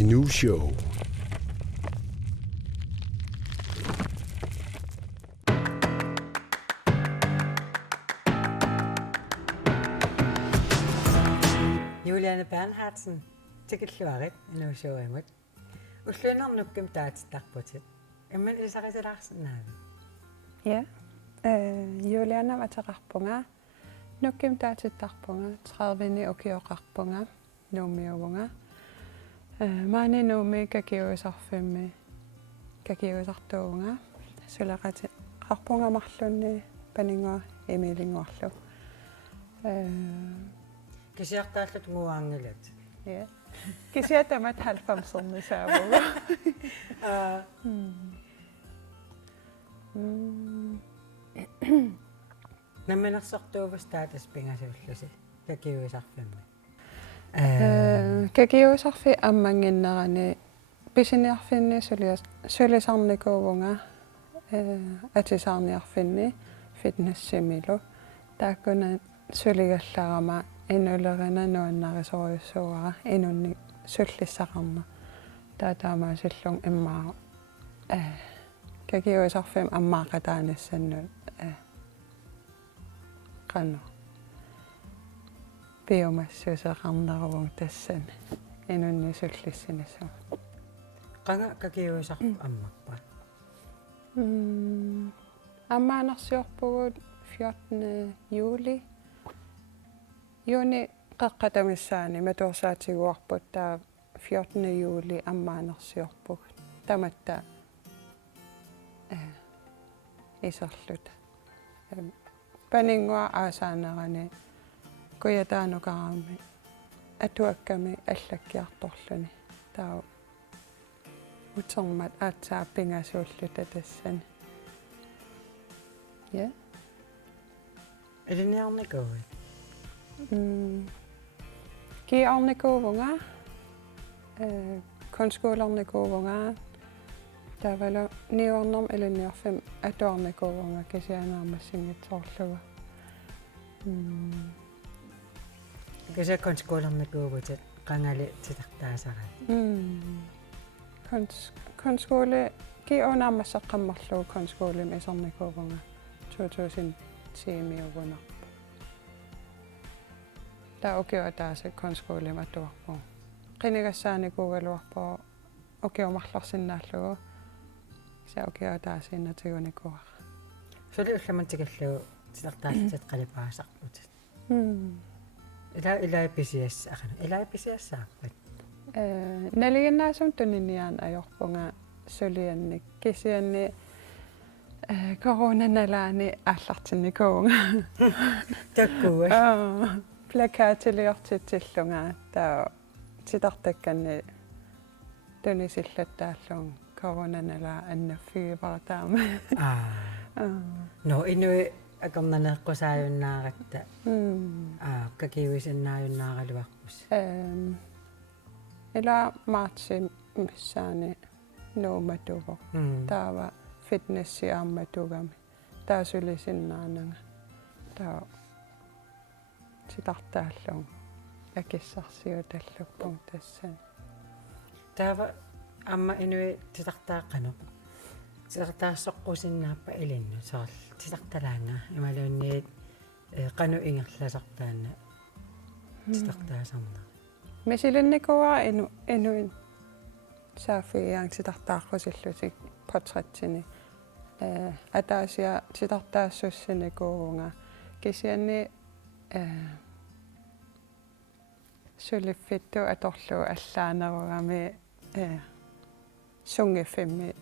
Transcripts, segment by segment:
Inu Show. Juliane Bernhardsen, tikilluarit Inu Show-imut. Ullunernukkam taatitarputit. Imman isarisilаарsinnaavi. Ja. Juliana Vataqarpunga. Nukkim taatittarpunga 30 okioqarpunga nuumiugunga. Maani nuumi kakiuisarfimmi kakiuisartuunga. Sulaqati qarpunga marlunni paningua emilinguarlu. Kisiartaallut nguaangilat. Ja. Kisiatamat 90 saavuga. Nammenersortuuvus taatas pingasullusi kakiuisarfimmi. Kakiuisarfi ammanginnerani pisiniarfinni sulisarnikuuvunga atisaarniarfinni fitnessimilu taakkuna suligallarama inulerina nuannarisoruissuara inunni sullissaqarna taataama sillung immaa kakiuisarfim ammaaqataanissannut qanno biomassuuseqarneruvung tassan inunni sullissinissua Qanga kakiuisarfu ammakpa. Ammaanarsiorpugut 14. Juni qaqqatamissaani matuorsaatiguarput taa 14. juli ammaanarsiorpug tamatta iserlut paningua aasaanerani kuyataanukarami atuakkami allakkiartorluni taa utsermat aatsaa pingasuulluta tassani ja Iliniarnikuuvit. Kiarnikuuvunga kunskoolarnikuuvunga tavalla niuarnerm iliniarfim atuarnikuuvunga kisianaarmassinngitsoorluga Kisiakkunskoolarnikuuvutit qangali titartaasarat. Kunskoole kiunaarmassaqqammarlugu kunskoolim isarnikuuvunga 2010 uguna taa ukiotaase kunskoolim atuarpu qinigassaanikuugaluarpu ukiomarlarsinnaallugu sa ukiotaasinnatigunikua Suli ullaman tikallu titartaasit qalipaasarputit. Ila pisiassa aqana. Ila pisiassaappat. Naliginnaasum tuniniaan ajorpunga suliannik kisianni coronanalaani аллартинникуунга Takkuus. Plakaatiliortitillunga taa titartakkanni tunisilluttaallung coronanala annaffigipartaama No inui akamnaneqqusaajunnaaраtta kakiuisinnaajunnaaraluarpus. Ila maatsi missaani nuumatuvo taava fitnessi ammatugami taa sulisinnaananga taa sitartaallung akissarsiutallupпун tassan Taava amma inui titartaaqqanu. Titartaassoqqusinnaappa ilinnu soorl titartalaanga imaluunniit qanu ingerlasartaanna titartaasarna. misilinnikua inuin saafiiang sitartaarrusillusik portrættini ataasia sitartaassussinikuunga kisianni suliffittu atorlu allaanerugami sungifimmi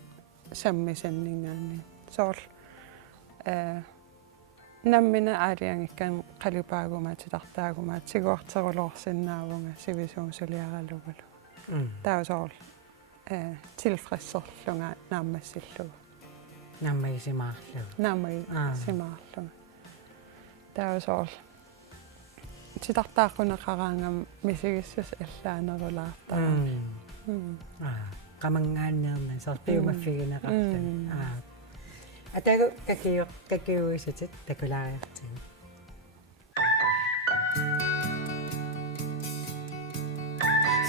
sammisanningaanni soorl nammina aaliangikkan qalipaagumaat sitartaagumaat siguarterulorsinnaavunga sivisuun suliarallugalu taa soorl tilfredserlunga naammassillugu Naammaisimaarlugu taa soorl sitartaaqquneqaraangam misigissas allaanerulaartara qamangaanneerna soorl piumaffigineqarlu atagu kakiuisatit takulaariartigu.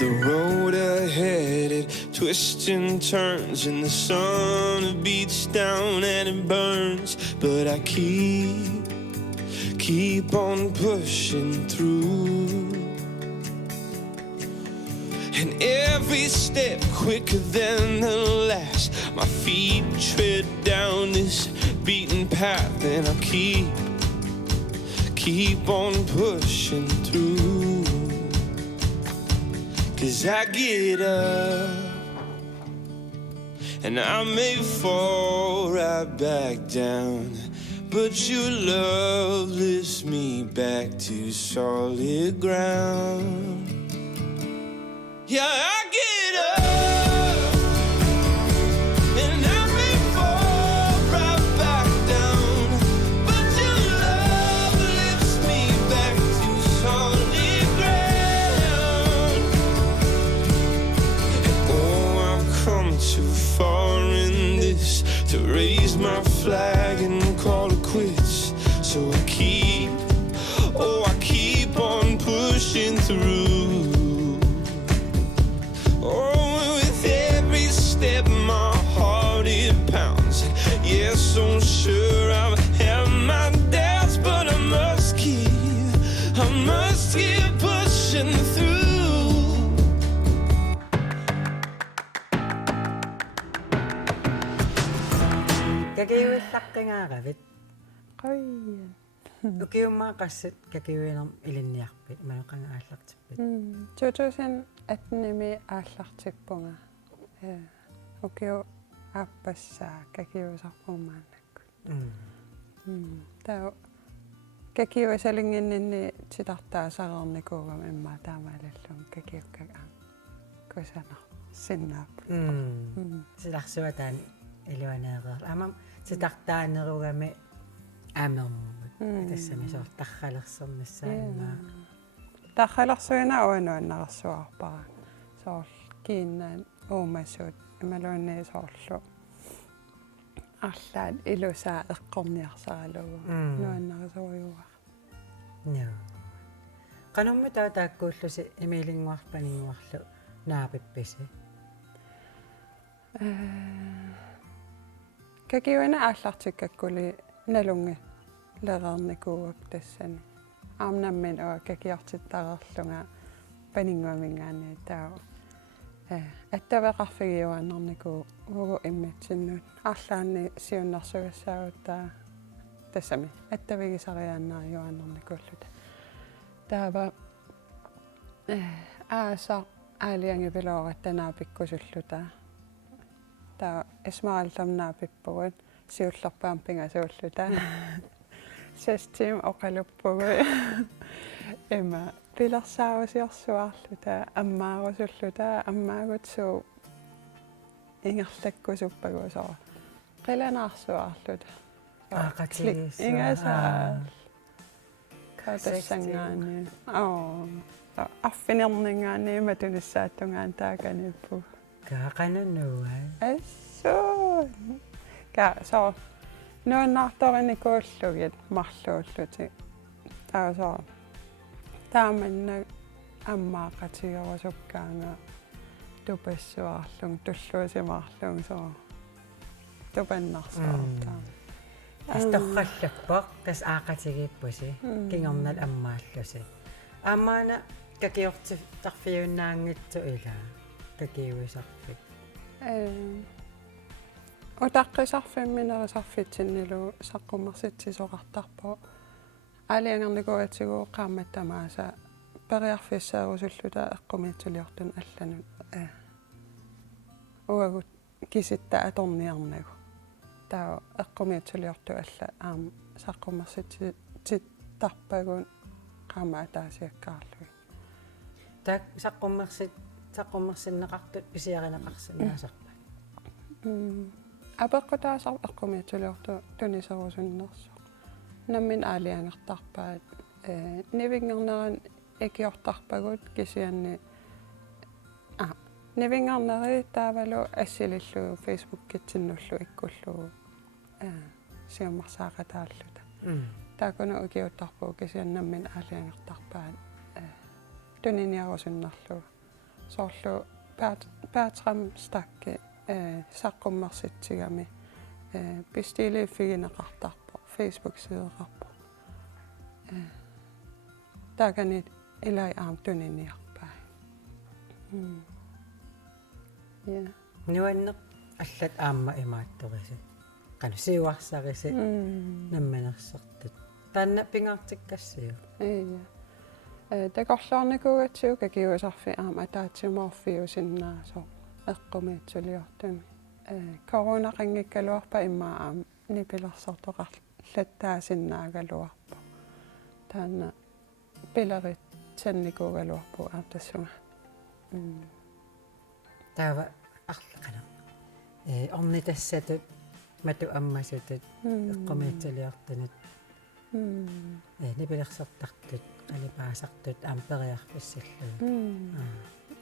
The road ahead, it twists and turns, and the sun it beats down and it burns. But I keep on pushing through. And every step quicker than the last, my feet tread down this beaten path, and I keep on pushing through. 'Cause I get up and I may fall right back down, but your love lifts me back to solid ground. Yeah, I get up and I may fall right back down, but your love lifts me back to solid ground. And oh, I've come too far in this to raise my flag and call it quits. So I keep on pushing through. Oh, with every step my heart it pounds. Yes, so sure I've had my doubts, but I must keep pushing through. Kakiuillaqqigaaqavit Qoyyan. ukiummaaqassat kakiuinam ilinniarpit malaqangaallartippit 2018 ааллартиппунга укиу ааппассаа какиусарпумааннакку таа какиусалингиннинни титартаасареерникуугам имма таамаалаллун какиуккага кусана синнаап силарсуатаани илуанеерер амам ситартаанеругами аамермут тассами соор тарралерсернассаамаа тахаларсуина уануаннарсуарпара соор кииннаан уумассуут ималуунни соорлу арлаат илусаа эққорниарсаралугу нуаннарисуйуа no qanummi taataakkuullusi imilinguarpaninguarlu naapipписи какиуана ааллартиккаккули налунги лереерникууак тассани аамнаммин уа какиартиттарерлунга панингуамингаани таа аттавеқарфигиуаннарнику угу имматсиннут аарлаанни сиуннарсугассаагутаа тассами аттавигисариааннариуаннарникууллута таава ааса аалианги пилоораттанаапиккусуллута таа эсмаалламнаапиппугут сиуллерпаам пингасууллута систем оқалуппугу эма пилерсаарусиорсуарлута аммаарусуллута аммаагутсуу ингерлаккусуппагусоо қиланаарсуарлута аақатигис ингасаа катассангаани аффинернингаани матуниссааттунгаан тааканиппу kaaqanunnuugai ассуу ка соо нуаннаарториникууллугит марлууллути таасоо тааманна аммаақатигерусуккаанга тупассуарлун туллуусимаарлун соо тупаннарсуартаа асторраллаппақ тас аақатигиппуси кингорнал аммааллуси аммаана какиортартарфиуннаангитсу илаа какиуисарфик утаққисарфимминерисарфитсиннилу саққуммерситсисоқартарпо алиангерникуатсигуу qaammattamaasa периарфиссаарусуллута эққумиитсулиортун алланут уагут киситта аторниарнагу таа эққумиитсулиорту алла аам саққуммерситситтарпагун qaammaataasiаккаарлуи так саққуммерсиннеқартут писиаринеқарсинаасарпа апеққутаасар эққумиитсулиорту тунисерусуннерсо наммин аалиангертарпаат нивингернеран экиортарпагут кисианни нивингернери таавалу ассилиллу фейсбук китсиннуллу иккуллу сиуммарсаақатааллута таакуну укиуттарпуу кисианнаммин аалиангертарпаат туниниарусуннерлу soorlu Bertram Stakke saqqummarsitigami pistiiliiffigineqartarpo Facebook-sideqarpo taagani ilai aam tuniniarpaa ja nuanneq аллат аама имаатториси qanu siuarsarise намманерсертут таанна пингаартиккассиу ия такорлаарникугатсиу какиусарфи аама таатсиморфиу синнаасо эққумиитсулиортами коронақангиккалуарпа иммаа аам нипилерсартоқарлаттаасиннаагалуарпа таанна пилерит санникуугалуарпу аартассунга таава арлеқана орнитассатут мату аммасутут эққумиитсулиортанут нипилерсертартут қалипаасартут ампериарфиссаллу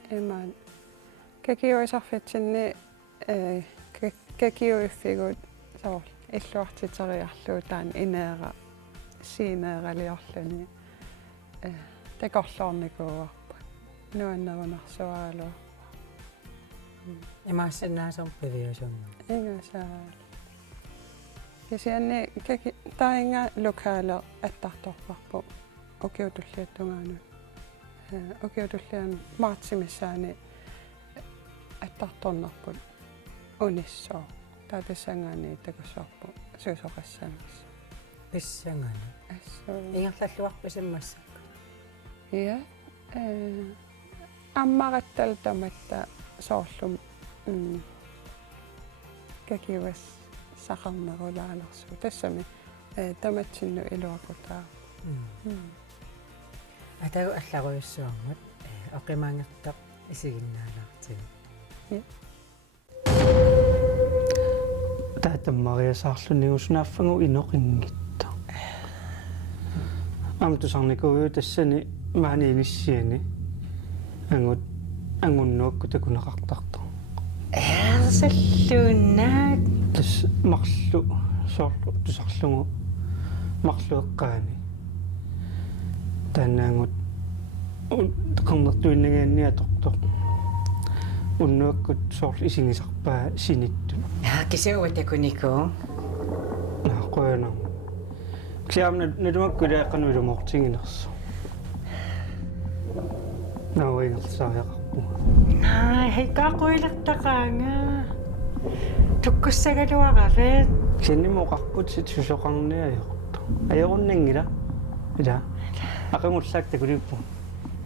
имаан какиуисарфитсинни какиуиффигут соор иллуартитериарлуу таан инеера синеералиорлуни такорлоорникууарпа нуаннерунарсуаалу имаассиннаасорм пивиусунга ингасаа кисианни каки таинга локаале аттарторпарпу окиутуллиаттунгаanu окиутуллиан маартимиссаани аттарторнерпут униссоо таатассангаани такуссоорпу суусоқассаамис писсангана ассоо ингерллуарписиммассакку я аммараттал таматта соорлум какивас сақарнерулаалерсу тассами таматсинну илуакутаа атагу алларуйуссуармут оқимаангертақ исигиннаалаартигу таатаммариасаарлунигусунааффагу иноқингитта амтусарникуйу тассани маани иниссиани ангут ангуннуакку такунеқартарта саллууннаак тас марлу соорлу тусарлугу марлуэққаани танаангут тақарнертуиннагаанниа тортор уннуаккут соорл исигисарпаа синитту кисеуа такуникуу наққуяна клиамна нэрмаккулааққану илумортингинерсо науингерсаариақарпу хейкаақуилертақаанга туккуссагалуаравет синнимоқарпут сит сусоқарниаёрта аёруннангила ила ақангуллаак такулиппу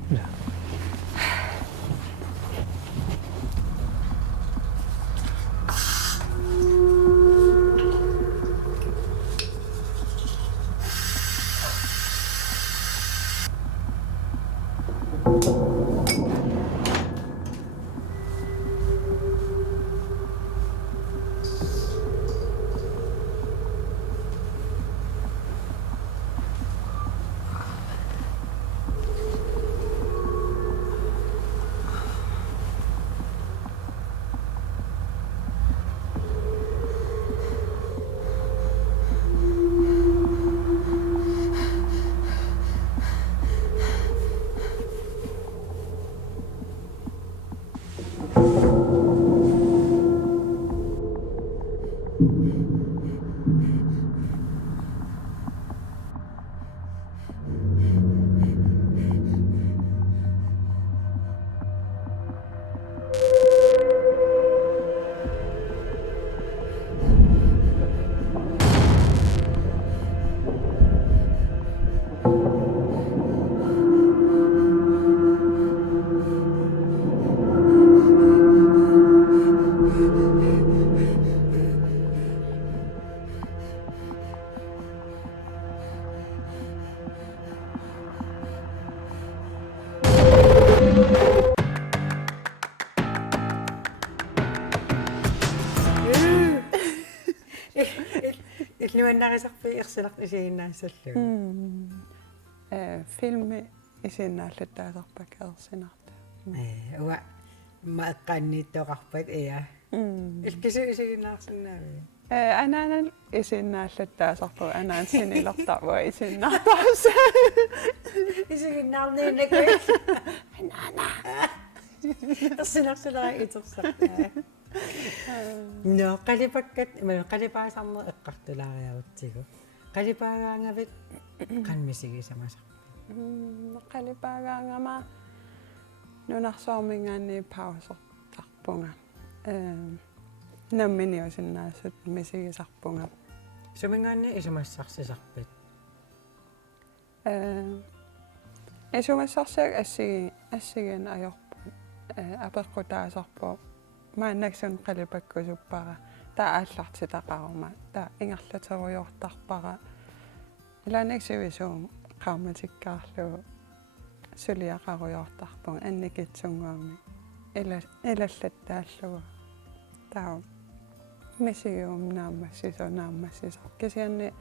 ила илнуаннарисарпи ирсилақ исигиннаассаллу филми исиннааллаттаасарпак ерсинарта уа маэққааннииттоқарпат иа илкису исигиннаарсинаави анаанал исиннааллаттаасарпу анаан синилертарва исиннаартарса исигиннаарниинакку анаана Ersinarsulera itursartaa. No, qalipakkat, qalipaasarner eqqartulaariarutigu. Qalipaagaangavit qanmisigisamasaq. Qalipagaangama nunarsoormingaanni pausertarpunga. Nammini osinnaasut misigisarpunga. Sumingaanni isumassarсисарпит. Isumassarsiak assigiin ajorpu apeqqutaasarpu maannaksun qalipakkusuppara taa aallartitaqaruma taa ingerlateriortarpara ilaaniksuisuum qaamatikkaarlugu suliaqarujortarpun annikitsunguami ilallattaallugu taa misigium naammassisor kisianni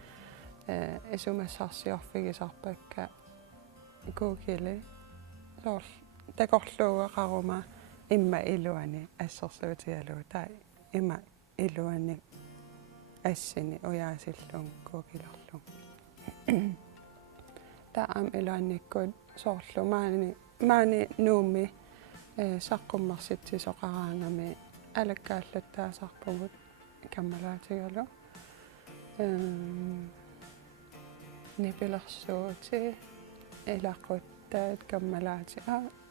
isumassarsiorfigisarpakka kuukili soorl takorluuaqaruma imma iluani assersuutialu taa imma iluani assini ujaasillun kuukilarlun taam iluannikkut soorlu maani nuummi saqqummarsitsisoqaraangami alakkaallataasarpugut kammalaatigalu nipilersuuti ilaquttaat kammalaati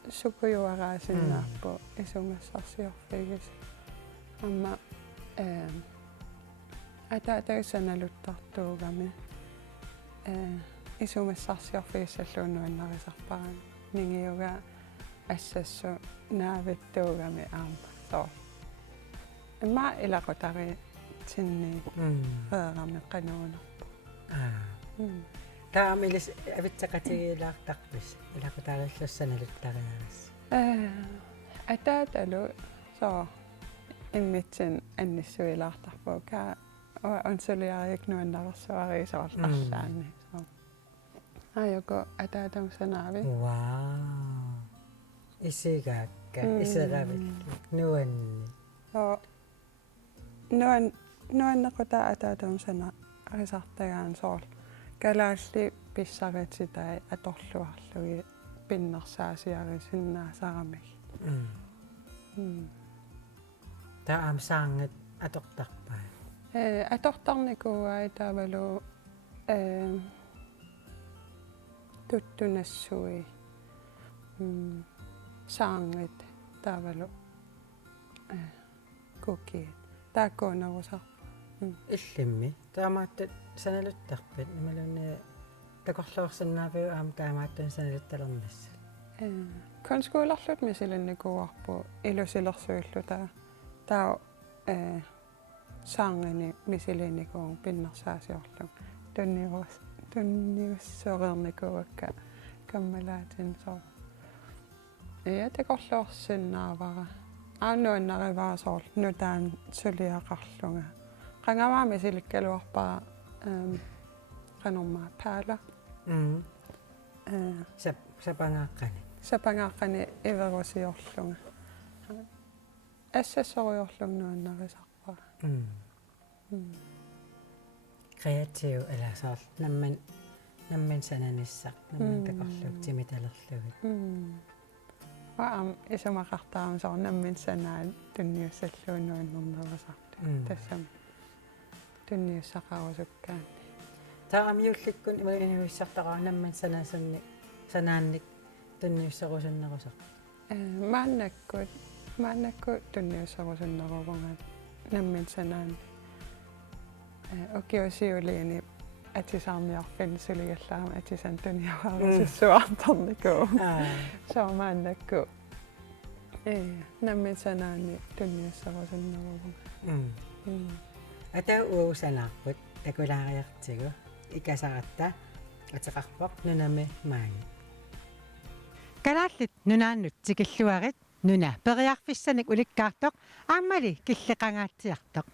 sukujuaraasinnaarpu isumassarsiorfigis amma ataataussanaluttartuugami isumassarsiorfigissalluunnuannarisarparan ningiuga assassu naavittuugami aama soo imma ilaqutari tinni reerami qanuunerpu Taamilis avitsaqatigilaartarpis ilaqutaarillussanaluttarinaras. Ataatalu soo immitsin annissuilaartarpu ka onsuliariiknuannarersuariisoorlaarlaanni soo ayoko ataatamsanaavi Wow. Isigaakka isagavit nuanni. soo nuannequtaa ataatamsana arisartagaan soorl kalaalli pissarititai atorluarlugi pinnersaasiarisinnaasaaramik Taam saangat atortarpaa. atortarnikuai taavalu tuttunassui saangit taavalu kukiit taakkuunerusarpa Illimmi taamaattat sanaluttarpit nimalunni takorluorsannaavuu aam taamaattun sanaluttalernassal. Konskoolarlut misilinikuarpu ilusilersuilluta taa saangani misilinikuun pinnersaasiorlu tunniussoreernikuakka kammalaatin soo ja takorluorsinnaavara aannuannarivaasoorl nutaan suliaqarlunga qangavaami silikkaluarpaa qanormaa paala sapangaaqqani iverusiorlunga assasoriorlugnuannarisarpaa Kreativ eller namman sananissaq namman takorluuktimitalерlugit. Waam isumaqartaam soo nammin sanaan tunniussalluunnuannernerisartu tassam tunniussaqarusukkaanni Taam jullikkun imaginuissartaqaa namman sanaannik tunniussarusunnerusaq. maannakku tunniussarusunneruvungat nammin sanaan okiusiuliini atisaarmiarfin suligallaama atisan tunniuarusissuartarniku soo maannakku nammin sanaanni tunniussarusunneruvungat Ata uusanaarput takulaariartigu ikasaratta ataqarpoq nunami maani. Kalaallit nunaannut tikilluarit nuna periarfissanik ulikkaartoq aammali killeqangaatsiartoq.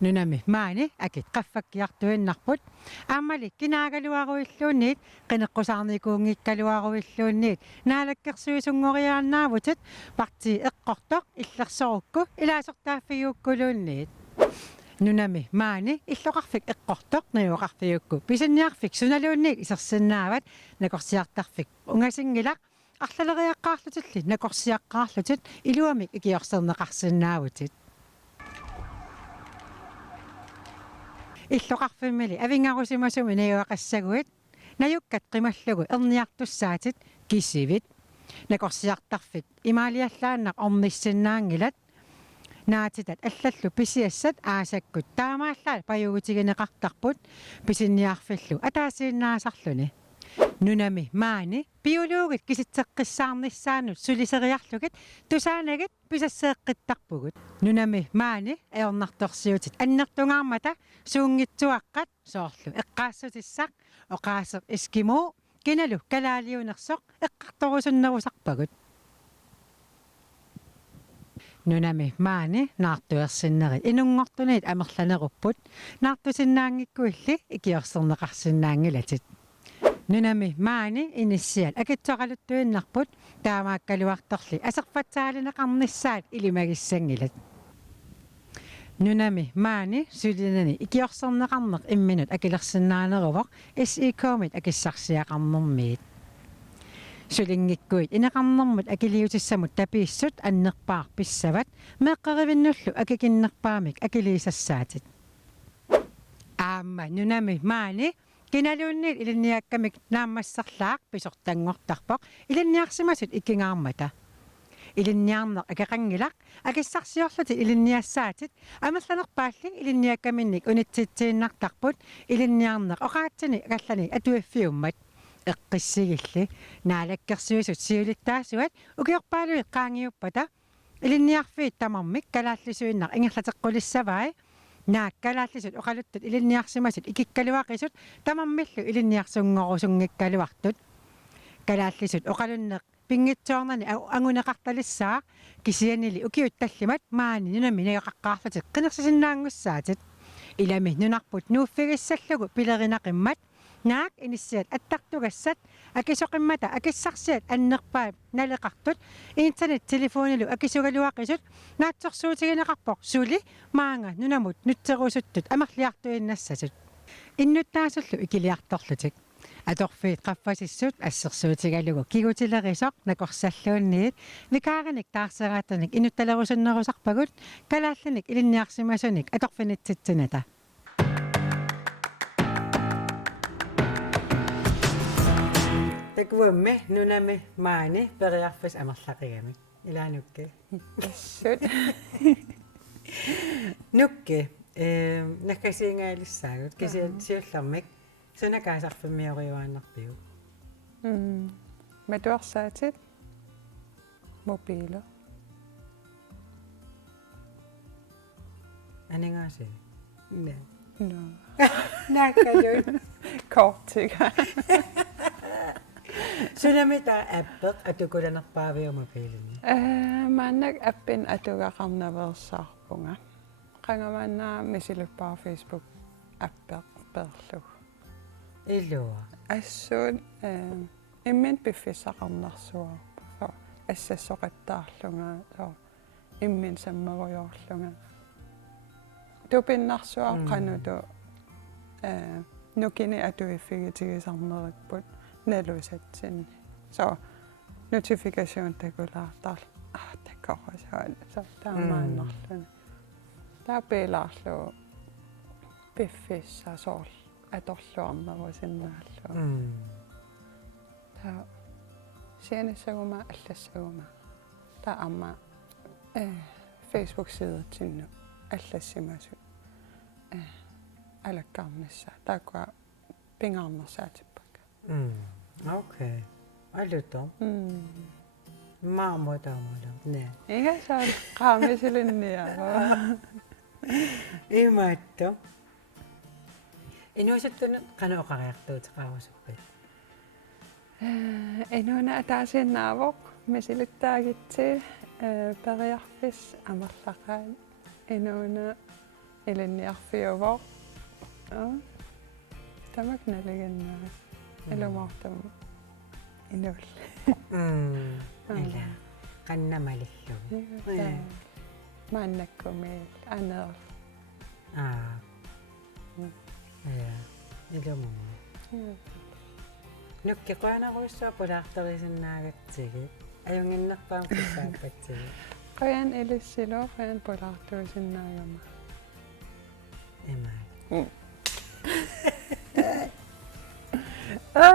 Nunami maani akit qaffakkiartuinnarput aammali kinaagaluaruilluunniit qineqqusarnikuungikkaluaruilluunniit naalakkersuisungoriaarnaavutut partii eqqortoq illersorukku ilaasortaaffiguukkuluunniit nunami maani illoqarfik eqqortoq niuqarfigukku pisanniarfik sunaluunniit isersinnaavat nakorsiartarfik ungasingilaq арлалериаққаарлутилли накорсиаққаарлутит илуамик икиорсернеқарсинаавутит иллоқарфиммили авингарусимасуми наюақассагуит наюккат қималлугу ерниартуссаатит кисивит накорсиартарфик имаалиаллааннақ орниссиннаангилат наатитат аллаллу писиассат аасаккут таамааллаа паюгутигинеқартарпут писинниарфиллу атаасииннаасарлуни нунами маани биолуугит киситсеққиссаарниссаанут сулисериарлугит тусаанагит писассеэққиттарпугут нунами маани аернарторсиутит аннертунгаармата суунгитсуаққат соорлу эққаассутиссақ оқаасеқ эскимо киналу калаалиунерсоқ эққарторусуннерусарпагут нунами маани наартуерсиннери инунгортунит амерланеруппут наартусиннаангиккуилли икиорсернеқарсинаангилатит нунами маани иниссиал акитсоқалуттуиннарпут таамааккалуарторли асерфатсаалинеқарниссаат илимагиссангилат нунами маани сулинани икиорсернеқарнеқ имминут акилерсиннаанерувоқ SE-комит акиссарсиақарнэрмиит сулингиккуит инеқарнэрмут акилиутиссамут тапииссут аннерпаар писсават меэққаривиннуллу акикиннерпаамик акилиисассаатит аама нунами маани киналуунниит илинниаккамик нааммассарлаақ писортангортарпоқ илинниарсимасут иккингаармата илинниарнеқ акеқангилақ акиссарсиорлути илинниассаатит амерланерпаалли илинниаккаминник унитситсииннартарпут илинниарнеқ оқаатсини акаллани атуиффиуммат эққиссигилли наалаккерсуисут сиулиттаасуат укиорпаалуи qaangiuppata илинниарфиит тамармик калааллисуиннар ингерлатеққулиссавай нааккалааллисут оқалуттут илинниарсимасут икиккалуақисут тамармиллу илинниарсунгорусунгиккалуартут калааллисут оқалуннеқ пингитсуарнани ангунеқарталиссаа кисианили укиут таллимат маани нунами наёқаққаарлутик қинерсисиннаангуссаатит илами нунарпут нууффигиссаллугу пилеринақиммат наак иниссиат аттартугассат акисоқиммата акиссарсиат аннерпаа налеқартут интернет телефонилу акисугалуақисут наатсорсуутигинеқарпоқ сули маанга нунамут нутсерусуттут амерлиартуиннассасут иннуттаасуллу икилиарторлутик аторфиит қаффасиссут ассерсуутигалугу кигутилерисоқ накорсаллуунниит викаариник таарсераатаник инутталерусуннерусарпагут калаалланик илинниарсимасуник аторфинитситсината таквэмме нунами маани периарфис амерлақигами илаанукке ассут нукке наккасиингаалиссаагут кисиуллэрмик санакаасарфимиориуааннарпиу матуарсаатит мобило анингаси не no наккалун кортига сунамита аппеқ атукуланерпаавиума пилини маннак аппин атугақарнаверсаарпунга qangamaannaa misilupпаа Facebook аппеқ перлуг илуа ассуун иммен пиффисақарнарсуарпа ассассоқаттаарлунга соо иммен саммагуйоорлунга тупиннарсуар qanуту нукини атуиффигитигисарнериппут налусатсин соо notification такулаартаар таккорасаан соо таамааннарлуна таапелаарлу пиффиссасоор аторлуарнерусиннааллу та сианissaguma аллассагума та амма Facebook сидертинну аллассимасу алаккаарнisса тааква пингаарнерсаатиппака окей алуто маамутаамула не игасаал qaamisilinniaa имаатто инуусуттуна канаоқариартуутеқаавасуппит энуна атаасиннаавоқ мисилуттаагитси периарфис амерлақаан энуна илинниарфиувоқ тамак налигиннаа элумаартам инул ила каннамалиллуги мааннаккумил анер я илумама Nukkiqaanaruissua pulaartorisinnaagatsigi. Ajunginnarpaam kussaappatsigi. Qian ilissilo qian polaartuisinnaagama. Imaa. Ah!